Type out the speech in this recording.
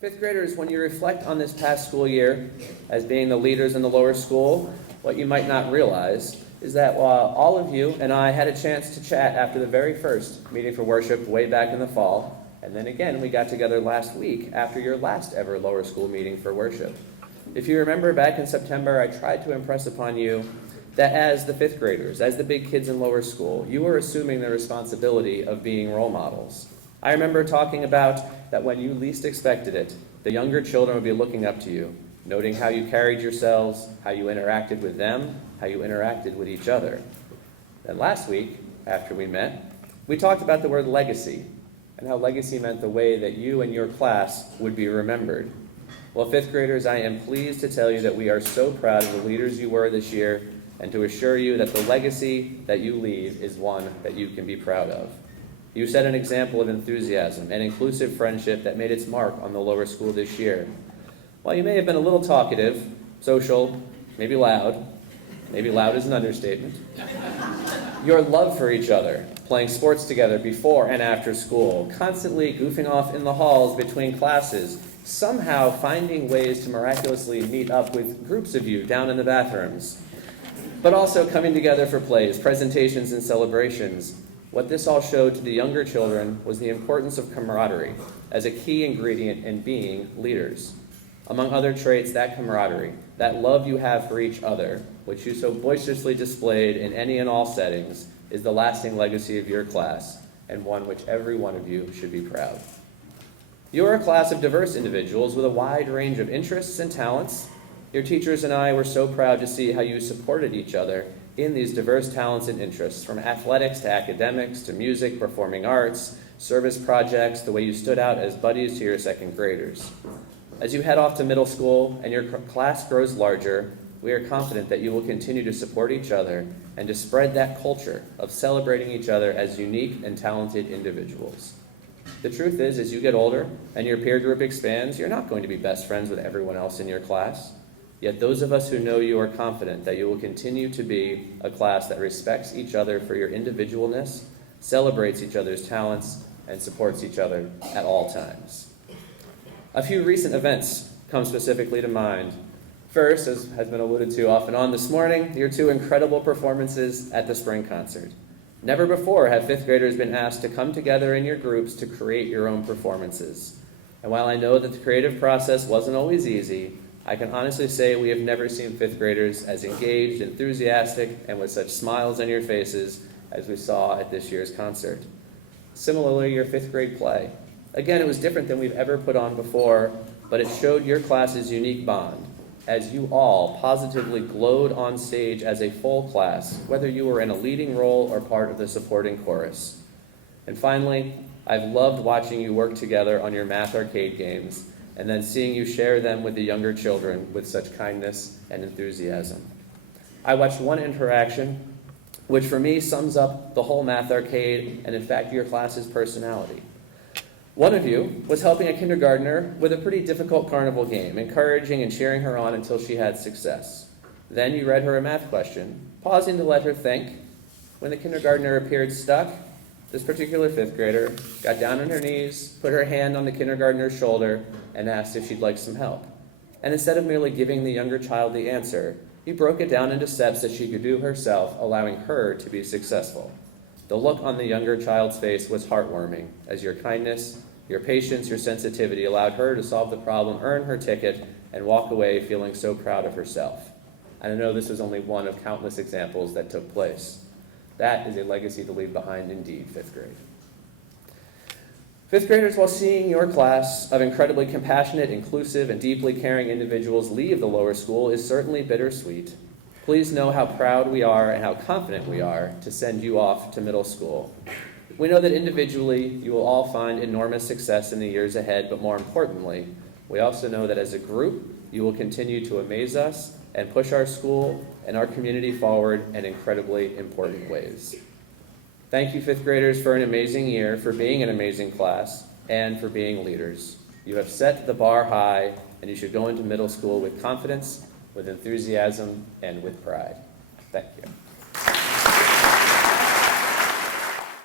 Fifth graders, when you reflect on this past school year as being the leaders in the lower school, what you might not realize is that while all of you and I had a chance to chat after the very first meeting for worship way back in the fall, and then again we got together last week after your last ever lower school meeting for worship. If you remember back in September, I tried to impress upon you that as the fifth graders, as the big kids in lower school, you were assuming the responsibility of being role models. I remember talking about that when you least expected it, the younger children would be looking up to you, noting how you carried yourselves, how you interacted with them, how you interacted with each other. Then last week, after we met, we talked about the word legacy, and how legacy meant the way that you and your class would be remembered. Well, fifth graders, I am pleased to tell you that we are so proud of the leaders you were this year, and to assure you that the legacy that you leave is one that you can be proud of. You set an example of enthusiasm and inclusive friendship that made its mark on the lower school this year. While you may have been a little talkative, social, maybe loud is an understatement, your love for each other, playing sports together before and after school, constantly goofing off in the halls between classes, somehow finding ways to miraculously meet up with groups of you down in the bathrooms, but also coming together for plays, presentations, and celebrations. What this all showed to the younger children was the importance of camaraderie as a key ingredient in being leaders. Among other traits, that camaraderie, that love you have for each other, which you so boisterously displayed in any and all settings, is the lasting legacy of your class, and one which every one of you should be proud. You are a class of diverse individuals with a wide range of interests and talents. Your teachers and I were so proud to see how you supported each other in these diverse talents and interests, from athletics to academics to music, performing arts, service projects, the way you stood out as buddies to your second graders. As you head off to middle school and your class grows larger, we are confident that you will continue to support each other and to spread that culture of celebrating each other as unique and talented individuals. The truth is, as you get older and your peer group expands, you're not going to be best friends with everyone else in your class. Yet those of us who know you are confident that you will continue to be a class that respects each other for your individualness, celebrates each other's talents, and supports each other at all times. A few recent events come specifically to mind. First, as has been alluded to off and on this morning, your two incredible performances at the spring concert. Never before have fifth graders been asked to come together in your groups to create your own performances. And while I know that the creative process wasn't always easy, I can honestly say we have never seen fifth graders as engaged, enthusiastic, and with such smiles on your faces as we saw at this year's concert. Similarly, your fifth grade play. Again, it was different than we've ever put on before, but it showed your class's unique bond, as you all positively glowed on stage as a full class, whether you were in a leading role or part of the supporting chorus. And finally, I've loved watching you work together on your math arcade games, and then seeing you share them with the younger children with such kindness and enthusiasm. I watched one interaction, which for me sums up the whole math arcade and in fact your class's personality. One of you was helping a kindergartner with a pretty difficult carnival game, encouraging and cheering her on until she had success. Then you read her a math question, pausing to let her think. When the kindergartner appeared stuck, this particular fifth grader got down on her knees, put her hand on the kindergartner's shoulder, and asked if she'd like some help. And instead of merely giving the younger child the answer, he broke it down into steps that she could do herself, allowing her to be successful. The look on the younger child's face was heartwarming, as your kindness, your patience, your sensitivity allowed her to solve the problem, earn her ticket, and walk away feeling so proud of herself. And I know this was only one of countless examples that took place. That is a legacy to leave behind indeed, fifth grade. Fifth graders, while seeing your class of incredibly compassionate, inclusive, and deeply caring individuals leave the lower school is certainly bittersweet. Please know how proud we are and how confident we are to send you off to middle school. We know that individually you will all find enormous success in the years ahead, but more importantly, we also know that as a group, you will continue to amaze us and push our school and our community forward in incredibly important ways. Thank you, fifth graders, for an amazing year, for being an amazing class, and for being leaders. You have set the bar high, and you should go into middle school with confidence, with enthusiasm, and with pride. Thank you.